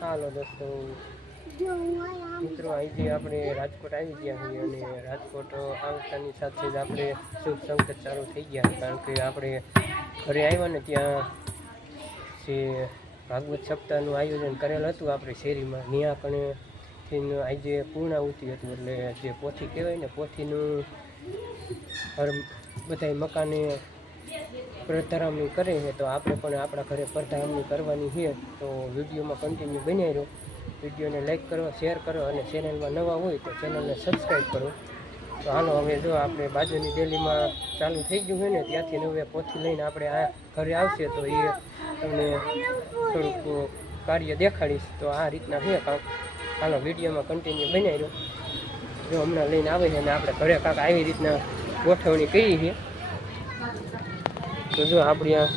હાલો દોસ્તો મિત્રો, અહીંથી આપણે રાજકોટ આવી ગયા છીએ અને રાજકોટ આવતાની સાથે જ આપણે શુભ સંકેત ચાલુ થઈ ગયા, કારણ કે આપણે ઘરે આવ્યા ને ત્યાં જે ભાગવત સપ્તાહનું આયોજન કરેલ હતું આપણે શેરીમાં, ત્યાં પણ આજે પૂર્ણાહુતિ હતું. એટલે જે પોથી કહેવાય ને, પોથીનું બધા મકાને પ્રધારમણી કરે છે, તો આપણે પણ આપણા ઘરે પ્રધારમણી કરવાની છે. તો વિડીયોમાં કન્ટિન્યુ બન્યા રહ્યો. વિડીયોને લાઈક કરો, શેર કરો અને ચેનલમાં નવા હોય તો ચેનલને સબસ્ક્રાઈબ કરો. તો હાલો, હવે જો આપણે બાજુની ડેલીમાં ચાલુ થઈ ગયું હોય ને, ત્યાંથી હવે પોથી લઈને આપણે આ ઘરે આવશે તો એ તમને થોડુંક કાર્ય દેખાડીશ. તો આ રીતના છે કાંક. હાલો, વિડીયોમાં કન્ટિન્યુ બન્યા રહ્યો. જો હમણાં લઈને આવે છે અને આપણે ઘરે કાંક આવી રીતના ગોઠવણી કરી છે. તો જો આપણી આ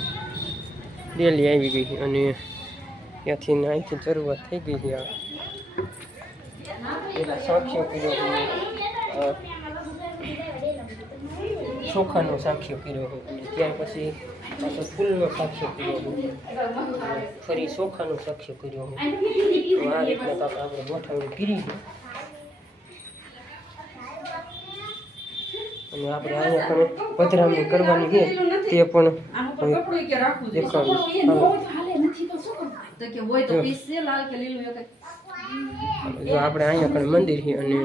ડેલી આવી ગઈ છે અને ત્યાંથી અહીંથી શરૂઆત થઈ ગઈ છે. પેલા સાક્ષીઓ કર્યો, ચોખાનો સાક્ષીઓ કર્યો, ત્યાર પછી પાછો ફૂલનો સાક્ષીઓ કર્યો, ફરી ચોખાનો સાક્ષીઓ કર્યો. તો આ રીતના કાંક આપણે ગોઠવણી કરી છે. અને આપણે અહીંયા પણ પધરામણી કરવાની છે, તે પણ દેખાડીશ. જો આપણે અહીંયા પણ મંદિર છે અને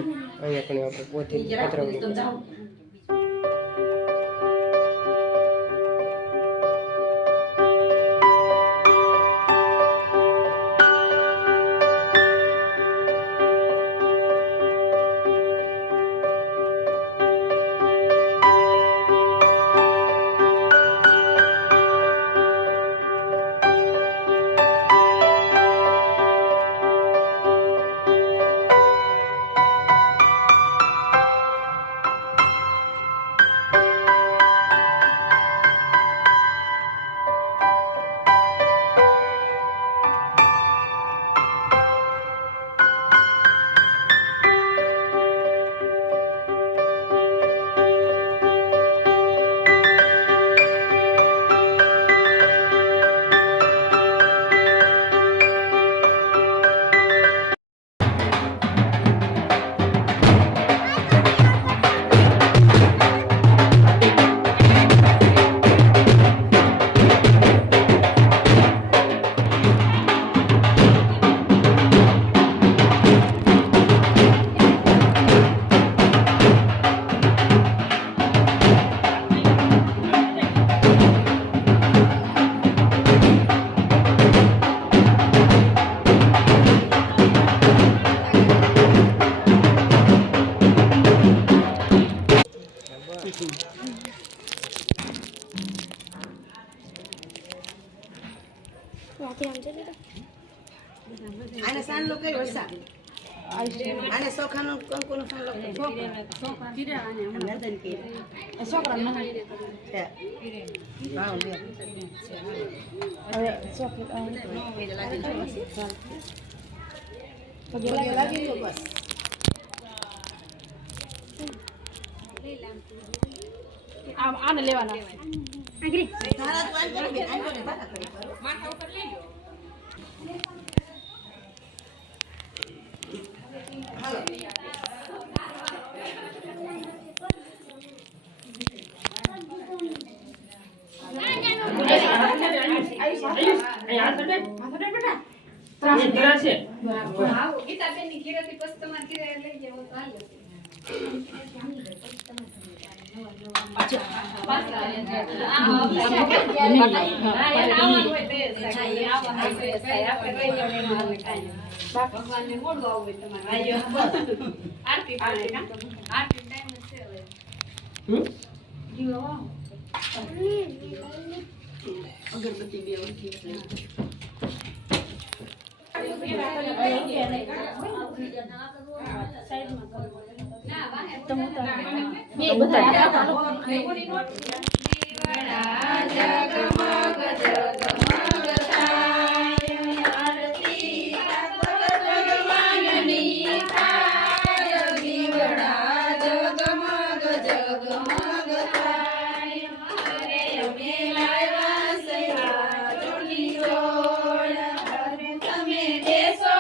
અહીંયા પણ આપણે પોતે પધરામણી. આને સાન લો કઈ વર્ષા આને સોખાનો કંકોનો સાન લો સોખા કીરા આને નદન કે સોખરા ન છે વાવ લે હવે સોખરા નો વેદ લાગી પગે લાગી ગયો બસ આને લેવાના આગરી તારા તો આન કરો કે આન કરે તારા કરે માથા ઉપર લઈ લો. અગરબત્તી બે Eso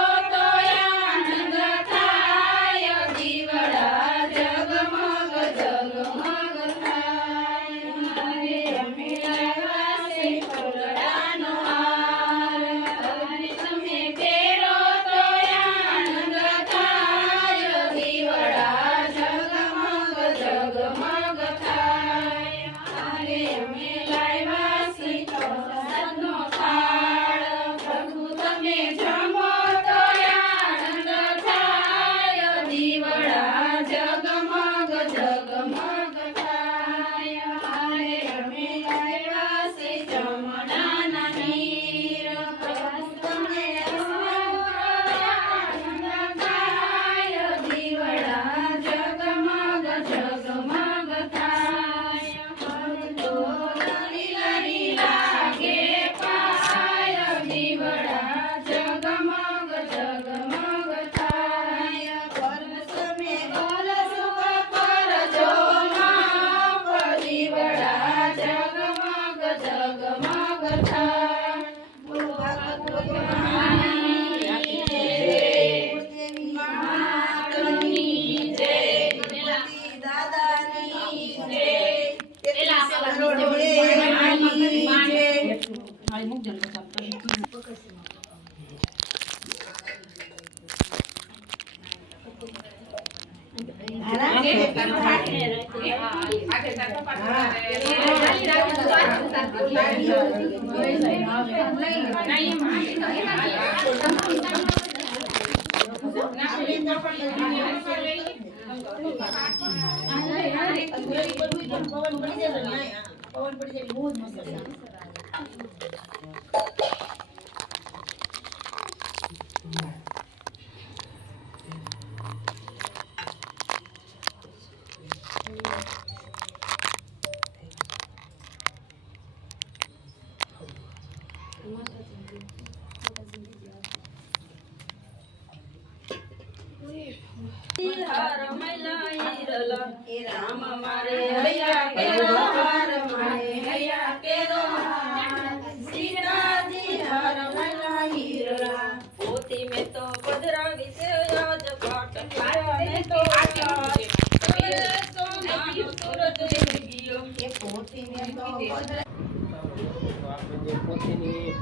આપણે જે પોતેની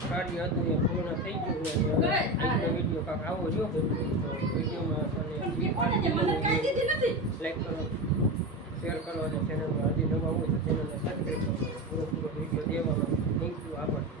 કાર્ય હતું એ પૂર્ણ થઈ ગયું અને વિડીયો કાંક આવો જો તો વિડીયોમાં લાઈક કરો, શેર કરો અને ચેનલમાં હજી નવા હોય તો ચેનલને સબસ્ક્રાઈબ કરો. પૂરો વિડીયો દેવામાં થેન્ક યુ. આભાર.